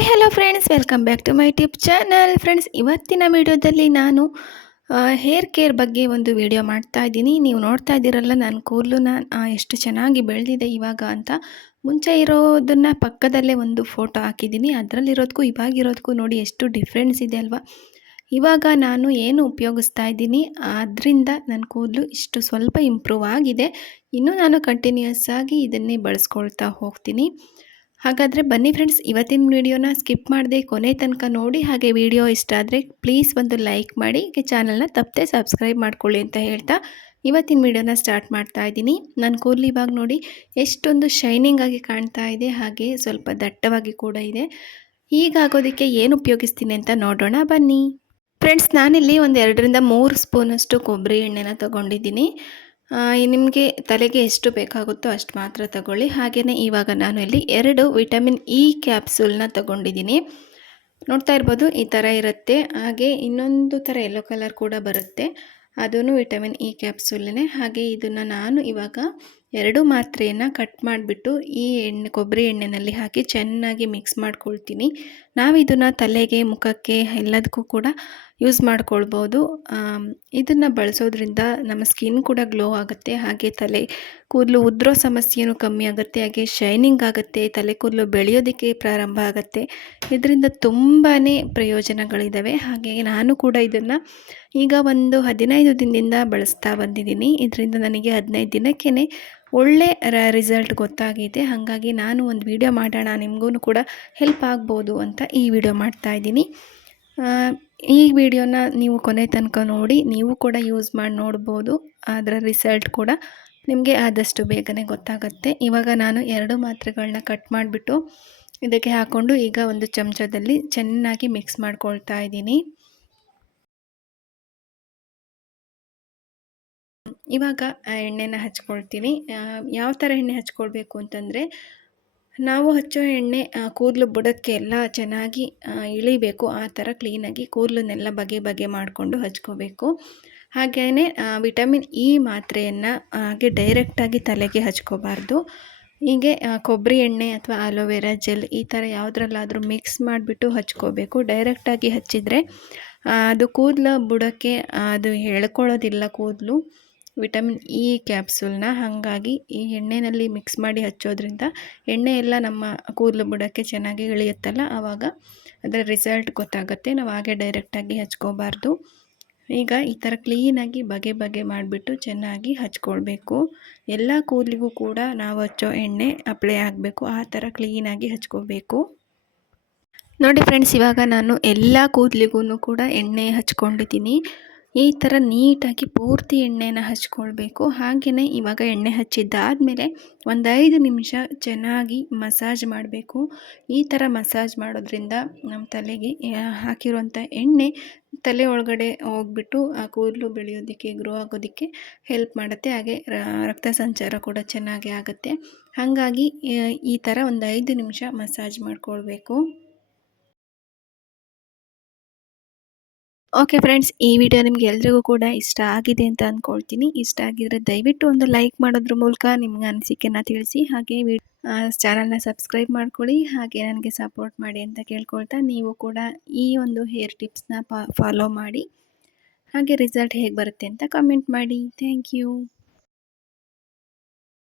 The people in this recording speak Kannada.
Hi hello friends welcome back to my YouTube channel friends ಇವತ್ತಿನ ವಿಡಿಯೋದಲ್ಲಿ ನಾನು ಹೇರ್ ಕೇರ್ ಬಗ್ಗೆ ಒಂದು ವಿಡಿಯೋ ಮಾಡ್ತಾ ಇದ್ದೀನಿ. ನೀವು ನೋಡ್ತಾ ಇದ್ದೀರಲ್ಲ ನನ್ನ ನಾನು ಎಷ್ಟು ಚೆನ್ನಾಗಿ ಬೆಳೆದಿದೆ ಇವಾಗ ಅಂತ. ಮುಂಚೆ ಇರೋದನ್ನು ಪಕ್ಕದಲ್ಲೇ ಒಂದು ಫೋಟೋ ಹಾಕಿದ್ದೀನಿ. ಅದರಲ್ಲಿರೋದಕ್ಕೂ ಇವಾಗಿರೋದಕ್ಕೂ ನೋಡಿ ಎಷ್ಟು ಡಿಫ್ರೆನ್ಸ್ ಇದೆ ಅಲ್ವಾ? ಇವಾಗ ನಾನು ಏನು ಉಪಯೋಗಿಸ್ತಾ ಇದ್ದೀನಿ ಅದರಿಂದ ನನ್ನ ಕೂದಲು ಇಷ್ಟು ಸ್ವಲ್ಪ ಇಂಪ್ರೂವ್ ಆಗಿದೆ. ಇನ್ನೂ ನಾನು ಕಂಟಿನ್ಯೂಸ್ ಆಗಿ ಇದನ್ನೇ ಬಳಸ್ಕೊಳ್ತಾ ಹೋಗ್ತೀನಿ. ಹಾಗಾದರೆ ಬನ್ನಿ ಫ್ರೆಂಡ್ಸ್ ಇವತ್ತಿನ ವಿಡಿಯೋನ ಸ್ಕಿಪ್ ಮಾಡದೆ ಕೊನೆ ತನಕ ನೋಡಿ, ಹಾಗೆ ವಿಡಿಯೋ ಇಷ್ಟ ಆದರೆ ಪ್ಲೀಸ್ ಒಂದು ಲೈಕ್ ಮಾಡಿ ಚಾನಲ್ನ ತಪ್ಪದೆ ಸಬ್ಸ್ಕ್ರೈಬ್ ಮಾಡ್ಕೊಳ್ಳಿ ಅಂತ ಹೇಳ್ತಾ ಇವತ್ತಿನ ವಿಡಿಯೋನ ಸ್ಟಾರ್ಟ್ ಮಾಡ್ತಾ ಇದ್ದೀನಿ. ನಾನು ಕೂದಲು ಇವಾಗ ನೋಡಿ ಎಷ್ಟೊಂದು ಶೈನಿಂಗ್ ಆಗಿ ಕಾಣ್ತಾ ಇದೆ, ಹಾಗೆ ಸ್ವಲ್ಪ ದಟ್ಟವಾಗಿ ಕೂಡ ಇದೆ. ಹೀಗಾಗೋದಕ್ಕೆ ಏನು ಉಪಯೋಗಿಸ್ತೀನಿ ಅಂತ ನೋಡೋಣ, ಬನ್ನಿ. ಫ್ರೆಂಡ್ಸ್ ನಾನಿಲ್ಲಿ ಒಂದು ಎರಡರಿಂದ ಮೂರು ಸ್ಪೂನಷ್ಟು ಕೊಬ್ಬರಿ ಎಣ್ಣೆನ ತೊಗೊಂಡಿದ್ದೀನಿ. ನಿಮಗೆ ತಲೆಗೆ ಎಷ್ಟು ಬೇಕಾಗುತ್ತೋ ಅಷ್ಟು ಮಾತ್ರ ತಗೊಳ್ಳಿ. ಹಾಗೆಯೇ ಇವಾಗ ನಾನು ಇಲ್ಲಿ ಎರಡು ವಿಟಮಿನ್ ಇ ಕ್ಯಾಪ್ಸೂಲ್ನ ತಗೊಂಡಿದ್ದೀನಿ. ನೋಡ್ತಾ ಇರ್ಬೋದು ಈ ಥರ ಇರುತ್ತೆ. ಹಾಗೆ ಇನ್ನೊಂದು ಥರ ಯೆಲ್ಲೋ ಕಲರ್ ಕೂಡ ಬರುತ್ತೆ. ಅದೂ ವಿಟಮಿನ್ ಇ ಕ್ಯಾಪ್ಸೂಲೇ ಹಾಗೆ ಇದನ್ನು ನಾನು ಇವಾಗ ಎರಡು ಮಾತ್ರೆಯನ್ನು ಕಟ್ ಮಾಡಿಬಿಟ್ಟು ಈ ಎಣ್ಣೆ, ಕೊಬ್ಬರಿ ಎಣ್ಣೆಯಲ್ಲಿ ಹಾಕಿ ಚೆನ್ನಾಗಿ ಮಿಕ್ಸ್ ಮಾಡ್ಕೊಳ್ತೀನಿ. ನಾವು ಇದನ್ನು ತಲೆಗೆ, ಮುಖಕ್ಕೆ ಎಲ್ಲದಕ್ಕೂ ಕೂಡ ಯೂಸ್ ಮಾಡ್ಕೊಳ್ಬೋದು. ಇದನ್ನು ಬಳಸೋದ್ರಿಂದ ನಮ್ಮ ಸ್ಕಿನ್ ಕೂಡ ಗ್ಲೋ ಆಗುತ್ತೆ. ಹಾಗೆ ತಲೆ ಕೂದಲು ಉದ್ರೋ ಸಮಸ್ಯೆಯೂ ಕಮ್ಮಿ ಆಗುತ್ತೆ. ಹಾಗೆ ಶೈನಿಂಗ್ ಆಗುತ್ತೆ. ತಲೆ ಕೂದಲು ಬೆಳೆಯೋದಕ್ಕೆ ಪ್ರಾರಂಭ ಆಗುತ್ತೆ. ಇದರಿಂದ ತುಂಬಾ ಪ್ರಯೋಜನಗಳಿದ್ದಾವೆ ಹಾಗೆ ನಾನು ಕೂಡ ಇದನ್ನು ಈಗ ಒಂದು ಹದಿನೈದು ದಿನದಿಂದ ಬಳಸ್ತಾ ಬಂದಿದ್ದೀನಿ. ಇದರಿಂದ ನನಗೆ ಹದಿನೈದು ದಿನಕ್ಕೇ ಒಳ್ಳೆ ರಿಸಲ್ಟ್ ಗೊತ್ತಾಗಿದೆ ಹಾಗಾಗಿ ನಾನು ಒಂದು ವಿಡಿಯೋ ಮಾಡೋಣ. ನಿಮಗೂ ಕೂಡ ಹೆಲ್ಪ್ ಆಗ್ಬೋದು ಅಂತ ಈ ವಿಡಿಯೋ ಮಾಡ್ತಾ ಇದ್ದೀನಿ. ಈ ವಿಡಿಯೋನ ನೀವು ಕೊನೆ ತನಕ ನೋಡಿ, ನೀವು ಕೂಡ ಯೂಸ್ ಮಾಡಿ ನೋಡ್ಬೋದು. ಅದರ ರಿಸಲ್ಟ್ ಕೂಡ ನಿಮಗೆ ಆದಷ್ಟು ಬೇಗನೆ ಗೊತ್ತಾಗುತ್ತೆ. ಇವಾಗ ನಾನು ಎರಡು ಮಾತ್ರೆಗಳನ್ನ ಕಟ್ ಮಾಡಿಬಿಟ್ಟು ಇದಕ್ಕೆ ಹಾಕ್ಕೊಂಡು ಈಗ ಒಂದು ಚಮಚದಲ್ಲಿ ಚೆನ್ನಾಗಿ ಮಿಕ್ಸ್ ಮಾಡ್ಕೊಳ್ತಾ ಇದ್ದೀನಿ. ಇವಾಗ ಎಣ್ಣೆನ ಹಚ್ಕೊಳ್ತೀನಿ. ಯಾವ ಥರ ಎಣ್ಣೆ ಹಚ್ಕೊಳ್ಬೇಕು ಅಂತಂದರೆ ನಾವು ಹಚ್ಚೋ ಎಣ್ಣೆ ಕೂದಲು ಬುಡಕ್ಕೆ ಎಲ್ಲ ಚೆನ್ನಾಗಿ ಇಳಿಬೇಕು. ಆ ಥರ ಕ್ಲೀನಾಗಿ ಕೂದಲನ್ನೆಲ್ಲ ಬಗೆ ಬಗೆ ಮಾಡಿಕೊಂಡು ಹಚ್ಕೋಬೇಕು. ಹಾಗೆಯೇ ವಿಟಮಿನ್ ಇ ಮಾತ್ರೆಯನ್ನು ಹಾಗೆ ಡೈರೆಕ್ಟಾಗಿ ತಲೆಗೆ ಹಚ್ಕೋಬಾರ್ದು. ಹೀಗೆ ಕೊಬ್ಬರಿ ಎಣ್ಣೆ ಅಥವಾ ಆಲೋವೆರಾ ಜೆಲ್ ಈ ಥರ ಯಾವುದ್ರಲ್ಲಾದರೂ ಮಿಕ್ಸ್ ಮಾಡಿಬಿಟ್ಟು ಹಚ್ಕೋಬೇಕು. ಡೈರೆಕ್ಟಾಗಿ ಹಚ್ಚಿದರೆ ಅದು ಕೂದಲ ಬುಡಕ್ಕೆ ಅದು ಎಳ್ಕೊಳ್ಳೋದಿಲ್ಲ ಕೂದಲು. ವಿಟಮಿನ್ ಇ ಕ್ಯಾಪ್ಸೂಲ್ನ, ಹಾಗಾಗಿ ಈ ಎಣ್ಣೆಯಲ್ಲಿ ಮಿಕ್ಸ್ ಮಾಡಿ ಹಚ್ಚೋದ್ರಿಂದ ಎಣ್ಣೆ ಎಲ್ಲ ನಮ್ಮ ಕೂದಲು ಬುಡಕ್ಕೆ ಚೆನ್ನಾಗಿ ಇಳಿಯುತ್ತಲ್ಲ, ಆವಾಗ ಅದರ ರಿಸಲ್ಟ್ ಗೊತ್ತಾಗುತ್ತೆ. ನಾವು ಹಾಗೆ ಡೈರೆಕ್ಟಾಗಿ ಹಚ್ಕೋಬಾರ್ದು. ಈಗ ಈ ಥರ ಕ್ಲೀನಾಗಿ ಬಗೆ ಬಗೆ ಮಾಡಿಬಿಟ್ಟು ಚೆನ್ನಾಗಿ ಹಚ್ಕೊಳ್ಬೇಕು. ಎಲ್ಲ ಕೂದಲಿಗೂ ಕೂಡ ನಾವು ಹಚ್ಚೋ ಎಣ್ಣೆ ಅಪ್ಲೈ ಆಗಬೇಕು. ಆ ಥರ ಕ್ಲೀನಾಗಿ ಹಚ್ಕೋಬೇಕು ನೋಡಿ ಫ್ರೆಂಡ್ಸ್ ಇವಾಗ ನಾನು ಎಲ್ಲ ಕೂದಲಿಗೂ ಕೂಡ ಎಣ್ಣೆ ಹಚ್ಕೊಂಡಿದ್ದೀನಿ. ಈ ಥರ ನೀಟಾಗಿ ಪೂರ್ತಿ ಎಣ್ಣೆನ ಹಚ್ಕೊಳ್ಬೇಕು. ಹಾಗೆಯೇ ಇವಾಗ ಎಣ್ಣೆ ಹಚ್ಚಿದ್ದಾದಮೇಲೆ ಒಂದು ಐದು ನಿಮಿಷ ಚೆನ್ನಾಗಿ ಮಸಾಜ್ ಮಾಡಬೇಕು. ಈ ಥರ ಮಸಾಜ್ ಮಾಡೋದ್ರಿಂದ ನಮ್ಮ ತಲೆಗೆ ಹಾಕಿರುವಂಥ ಎಣ್ಣೆ ತಲೆ ಒಳಗಡೆ ಹೋಗ್ಬಿಟ್ಟು ಆ ಕೂದಲು ಬೆಳೆಯೋದಕ್ಕೆ, ಗ್ರೋ ಆಗೋದಕ್ಕೆ ಹೆಲ್ಪ್ ಮಾಡುತ್ತೆ. ಹಾಗೆ ರಕ್ತ ಸಂಚಾರ ಕೂಡ ಚೆನ್ನಾಗಿ ಆಗುತ್ತೆ. ಹಾಗಾಗಿ, ಈ ಥರ ಒಂದು ಐದು ನಿಮಿಷ ಮಸಾಜ್ ಮಾಡ್ಕೊಳ್ಬೇಕು. ಓಕೆ ಫ್ರೆಂಡ್ಸ್ ಈ ವಿಡಿಯೋ ನಿಮ್ಗೆ ಎಲ್ರಿಗೂ ಕೂಡ ಇಷ್ಟ ಆಗಿದೆ ಅಂತ ಅಂದ್ಕೊಳ್ತೀನಿ ಇಷ್ಟ ಆಗಿದ್ರೆ ದಯವಿಟ್ಟು ಒಂದು ಲೈಕ್ ಮಾಡೋದ್ರ ಮೂಲಕ ನಿಮ್ಗೆ ಅನಿಸಿಕೆನ ತಿಳಿಸಿ. ಹಾಗೆ ಚಾನಲ್ನ ಸಬ್ಸ್ಕ್ರೈಬ್ ಮಾಡ್ಕೊಳ್ಳಿ. ಹಾಗೆ ನನಗೆ ಸಪೋರ್ಟ್ ಮಾಡಿ ಅಂತ ಕೇಳ್ಕೊಳ್ತಾ ನೀವು ಕೂಡ ಈ ಒಂದು ಹೇರ್ ಟಿಪ್ಸ್ನ ಫಾಲೋ ಮಾಡಿ. ಹಾಗೆ ರಿಸಲ್ಟ್ ಹೇಗೆ ಬರುತ್ತೆ ಅಂತ ಕಮೆಂಟ್ ಮಾಡಿ. Thank you